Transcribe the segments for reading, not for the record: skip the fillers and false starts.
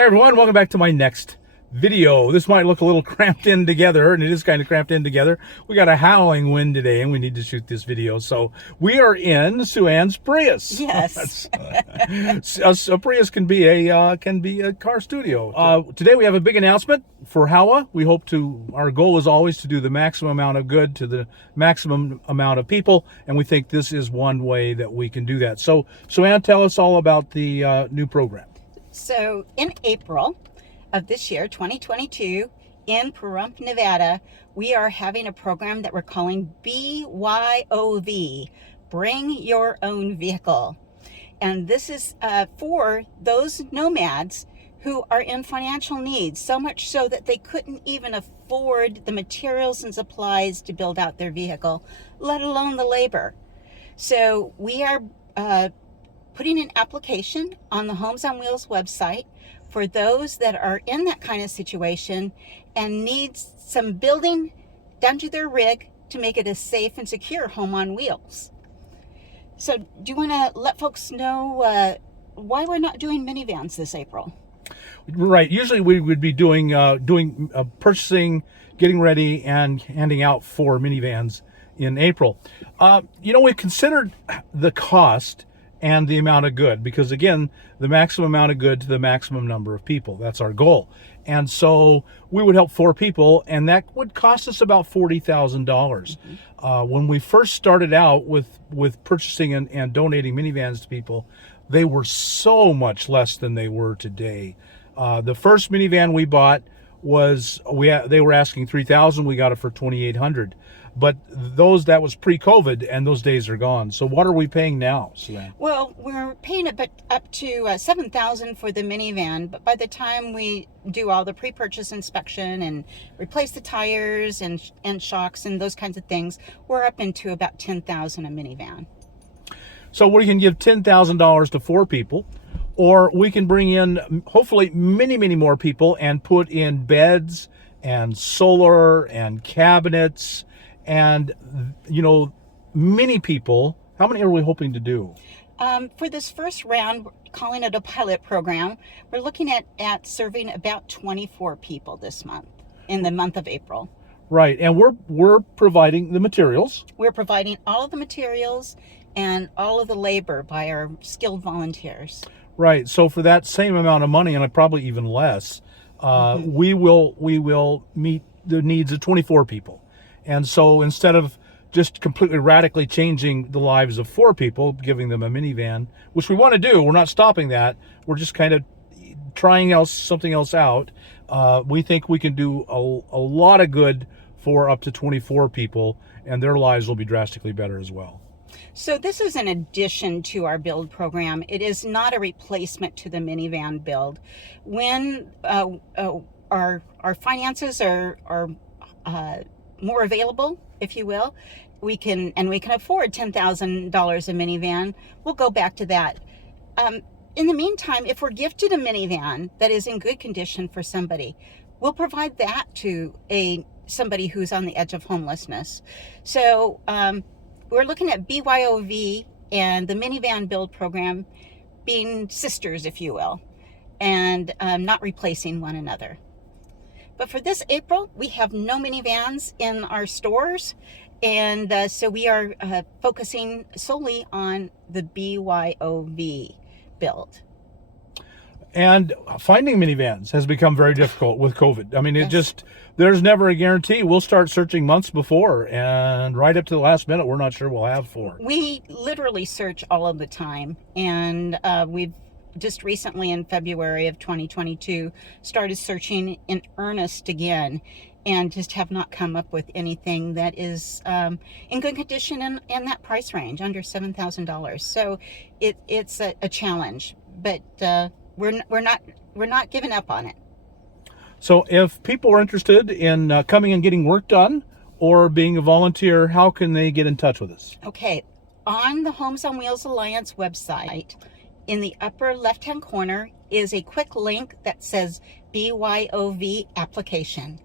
Hey everyone, welcome back to my next video. This might look a little cramped in together, and it is kind of cramped in together. We got a howling wind today, and we need to shoot this video. So we are in Sue-Ann's Prius. Yes. A Prius can be a car studio. Today we have a big announcement for HOWA. Our goal is always to do the maximum amount of good to the maximum amount of people, and we think this is one way that we can do that. So Sue-Ann, tell us all about the new program. So in April of this year, 2022, in Pahrump, Nevada, we are having a program that we're calling BYOV, Bring Your Own Vehicle. And this is for those nomads who are in financial need, so much so that they couldn't even afford the materials and supplies to build out their vehicle, let alone the labor. So we are putting an application on the Homes on Wheels website for those that are in that kind of situation and need some building done to their rig to make it a safe and secure home on wheels. So do you want to let folks know why we're not doing minivans this April? Right. Usually we would be doing purchasing, getting ready, and handing out for minivans in April. We've considered the cost and the amount of good, because again, the maximum amount of good to the maximum number of people. That's our goal. And so we would help 4 people, and that would cost us about $40,000. Mm-hmm. When we first started out with purchasing and donating minivans to people, they were so much less than they were today. The first minivan we bought they were asking $3,000. We got it for $2,800. But that was pre-COVID, and those days are gone. So what are we paying now, Sue-Ann? Well, we're paying up to $7,000 for the minivan, but by the time we do all the pre-purchase inspection and replace the tires and shocks and those kinds of things, we're up into about $10,000 a minivan. So we can give $10,000 to 4 people, or we can bring in hopefully many, many more people and put in beds and solar and cabinets. And, many people. How many are we hoping to do? For this first round, calling it a pilot program, we're looking at serving about 24 people this month, in the month of April. Right, and we're providing the materials. We're providing all of the materials and all of the labor by our skilled volunteers. Right, so for that same amount of money, and probably even less, we will meet the needs of 24 people. And so instead of just completely radically changing the lives of 4 people, giving them a minivan, which we want to do, we're not stopping that. We're just kind of trying something else out. We think we can do a lot of good for up to 24 people, and their lives will be drastically better as well. So this is an addition to our build program. It is not a replacement to the minivan build. When our finances are more available, if you will, we can afford $10,000 a minivan, we'll go back to that. In the meantime, if we're gifted a minivan that is in good condition for somebody, we'll provide that to somebody who's on the edge of homelessness. So we're looking at BYOV and the minivan build program being sisters, if you will, and not replacing one another. But for this April, we have no minivans in our stores, and so we are focusing solely on the BYOV build. And finding minivans has become very difficult with COVID. I mean, there's never a guarantee. We'll start searching months before, and right up to the last minute, we're not sure we'll have 4. We literally search all of the time, and we've just recently in February of 2022 started searching in earnest again, and just have not come up with anything that is in good condition in that price range, under $7,000. So it's a challenge, but we're not giving up on it. So if people are interested in coming and getting work done or being a volunteer, how can they get in touch with us? Okay, on the Homes on Wheels Alliance website, in the upper left-hand corner is a quick link that says BYOV application.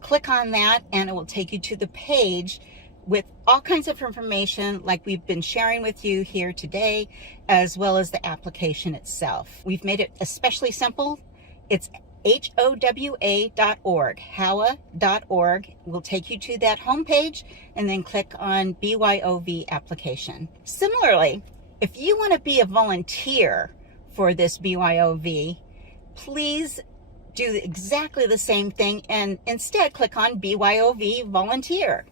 Click on that and it will take you to the page with all kinds of information like we've been sharing with you here today, as well as the application itself. We've made it especially simple It's HOWA.org, HOWA.org. Will take you to that homepage and then click on BYOV application. Similarly, if you want to be a volunteer for this BYOV, please do exactly the same thing and instead click on BYOV volunteer.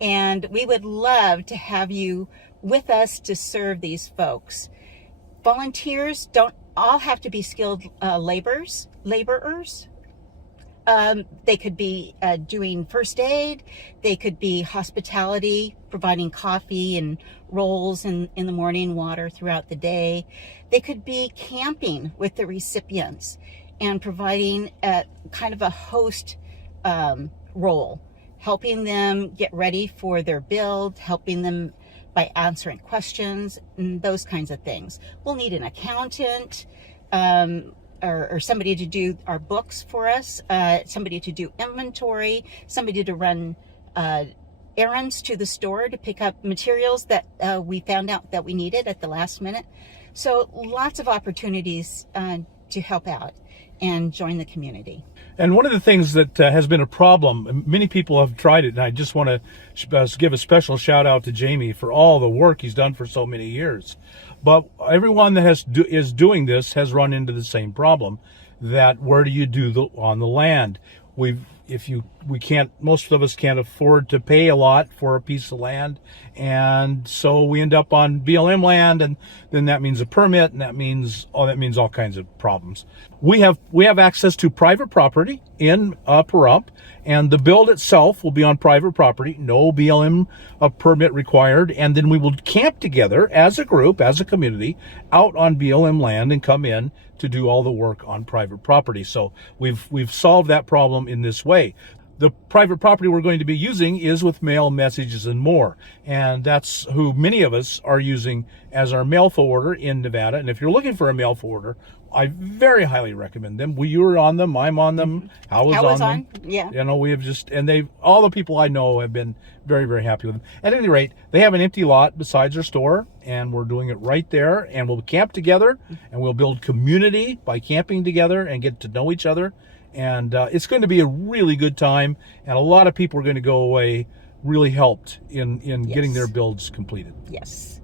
And we would love to have you with us to serve these folks. Volunteers don't all have to be skilled laborers. They could be doing first aid. They could be hospitality, providing coffee and rolls in the morning, water throughout the day. They could be camping with the recipients and providing a kind of a host role, helping them get ready for their build, helping them by answering questions and those kinds of things. We'll need an accountant, or somebody to do our books for us, somebody to do inventory, somebody to run errands to the store to pick up materials that we found out that we needed at the last minute. So lots of opportunities to help out and join the community. And one of the things that has been a problem, many people have tried it, and I just want to give a special shout out to Jamie for all the work he's done for so many years. But everyone that is doing this has run into the same problem, that where do you do on the land? Most of us can't afford to pay a lot for a piece of land, and so we end up on BLM land, and then that means a permit, and that means all kinds of problems. We have access to private property in Pahrump, and the build itself will be on private property, no BLM permit required, and then we will camp together as a group, as a community, out on BLM land and come in to do all the work on private property. So we've solved that problem in this way. The private property we're going to be using is with mail, messages, and more. And that's who many of us are using as our mail forwarder in Nevada. And if you're looking for a mail forwarder, I very highly recommend them. You're on them, I'm on them, HOWA's on them. Yeah. You know, we have all the people I know have been very, very happy with them. At any rate, they have an empty lot besides their store, and we're doing it right there. And we'll camp together, and we'll build community by camping together and get to know each other. And it's going to be a really good time, and a lot of people are going to go away really helped in getting their builds completed. Yes.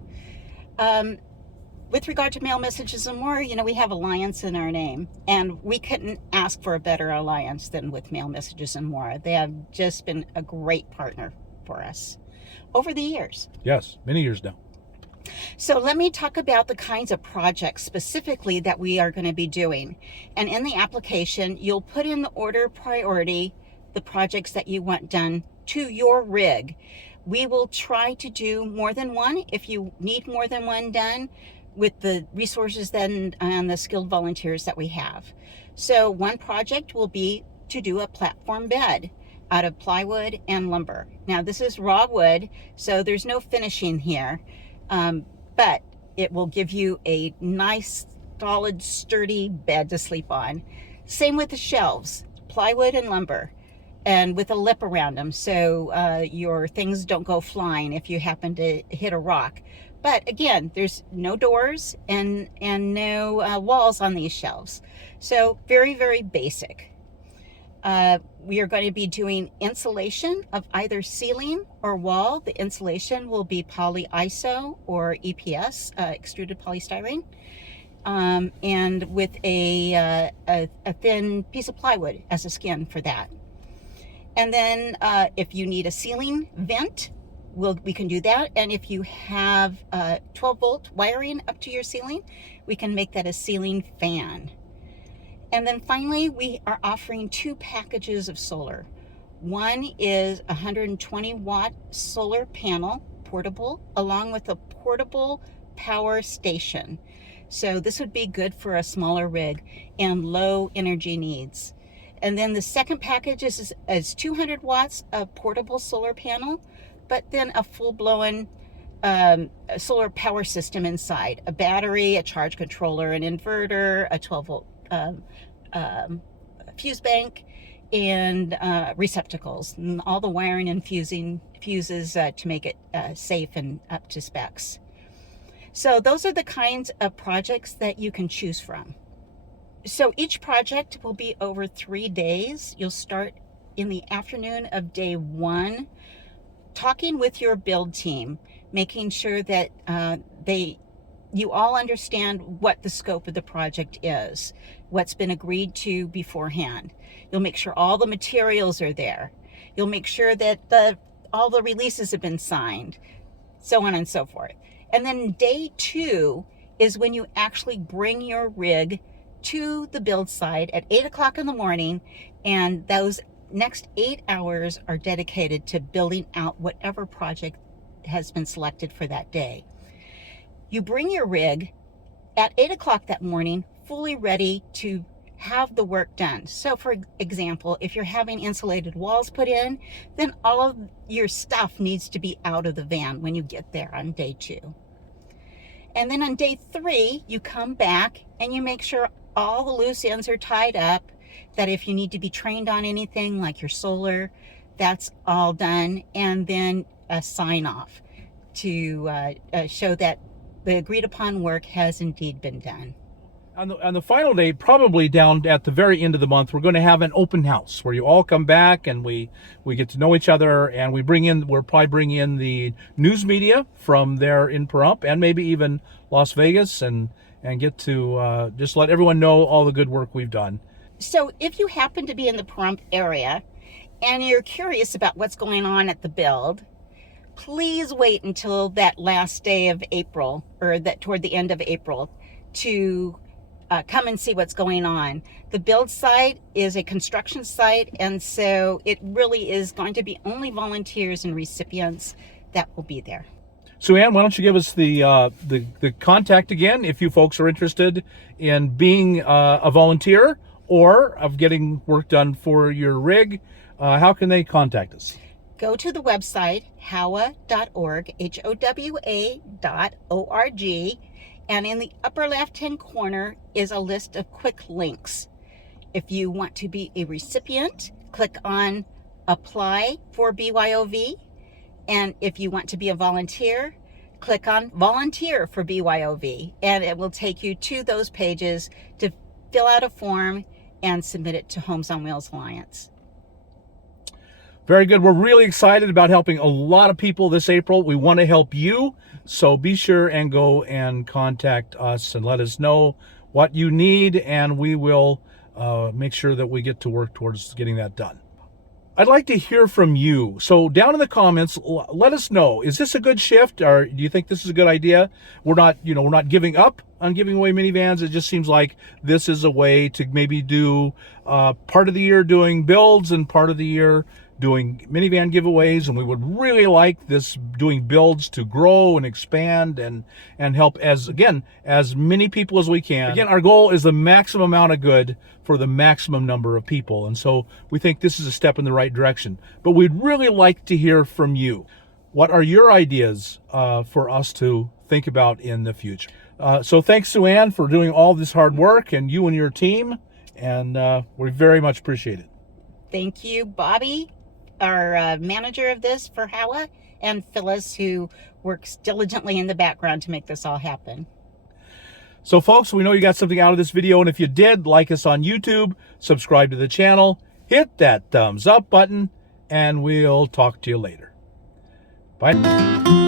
With regard to mail, messages, and more, we have Alliance in our name, and we couldn't ask for a better alliance than with mail, messages, and more. They have just been a great partner for us over the years. Yes, many years now. So let me talk about the kinds of projects specifically that we are going to be doing. And in the application, you'll put in the order of priority, the projects that you want done to your rig. We will try to do more than one if you need more than one done with the resources then and the skilled volunteers that we have. So one project will be to do a platform bed out of plywood and lumber. Now this is raw wood, so there's no finishing here. But it will give you a nice, solid, sturdy bed to sleep on. Same with the shelves, plywood and lumber, and with a lip around them so your things don't go flying if you happen to hit a rock. But again, there's no doors and no walls on these shelves. So very, very basic. We are going to be doing insulation of either ceiling or wall. The insulation will be polyiso or EPS, extruded polystyrene, and with a thin piece of plywood as a skin for that. And then if you need a ceiling vent, we can do that. And if you have 12-volt wiring up to your ceiling, we can make that a ceiling fan. And then finally, we are offering 2 packages of solar. One is a 120-watt solar panel, portable, along with a portable power station. So this would be good for a smaller rig and low energy needs. And then the second package is 200 watts of portable solar panel, but then a full-blown solar power system inside. A battery, a charge controller, an inverter, a 12-volt fuse bank, and receptacles, and all the wiring and fuses to make it safe and up to specs. So those are the kinds of projects that you can choose from. So each project will be over 3 days. You'll start in the afternoon of day 1, talking with your build team, making sure that you all understand what the scope of the project is, what's been agreed to beforehand. You'll make sure all the materials are there. You'll make sure that all the releases have been signed, so on and so forth. And then day 2 is when you actually bring your rig to the build site at 8 o'clock in the morning, and those next 8 hours are dedicated to building out whatever project has been selected for that day. You bring your rig at 8 o'clock that morning, fully ready to have the work done. So for example, if you're having insulated walls put in, then all of your stuff needs to be out of the van when you get there on day 2. And then on day 3, you come back and you make sure all the loose ends are tied up, that if you need to be trained on anything like your solar, that's all done, and then a sign off to show that the agreed upon work has indeed been done. On the final day, probably down at the very end of the month, we're going to have an open house where you all come back and we get to know each other, and we'll probably bring in the news media from there in Pahrump and maybe even Las Vegas, and get to just let everyone know all the good work we've done. So if you happen to be in the Pahrump area and you're curious about what's going on at the build, please wait until that last day of April, or that toward the end of April, to come and see what's going on. The build site is a construction site, and so it really is going to be only volunteers and recipients that will be there. So Ann, why don't you give us the contact again if you folks are interested in being a volunteer or of getting work done for your rig. How can they contact us? Go to the website, HOWA.org, HOWA.org, and in the upper left-hand corner is a list of quick links. If you want to be a recipient, click on Apply for BYOV, and if you want to be a volunteer, click on Volunteer for BYOV, and it will take you to those pages to fill out a form and submit it to Homes on Wheels Alliance. Very good. We're really excited about helping a lot of people this April. We want to help you, so be sure and go and contact us and let us know what you need, and we will make sure that we get to work towards getting that done. I'd like to hear from you. So down in the comments, let us know, is this a good shift, or do you think this is a good idea? We're not giving up on giving away minivans. It just seems like this is a way to maybe do part of the year doing builds and part of the year doing minivan giveaways, and we would really like this doing builds to grow and expand and help as many people as we can. Again, our goal is the maximum amount of good for the maximum number of people, and so we think this is a step in the right direction. But we'd really like to hear from you. What are your ideas for us to think about in the future? So thanks, Sue Ann, for doing all this hard work, and you and your team, and we very much appreciate it. Thank you, Bobby, our manager of this for HOWA, and Phyllis, who works diligently in the background to make this all happen. So folks, we know you got something out of this video, and if you did, like us on YouTube, subscribe to the channel, hit that thumbs up button, and we'll talk to you later. Bye.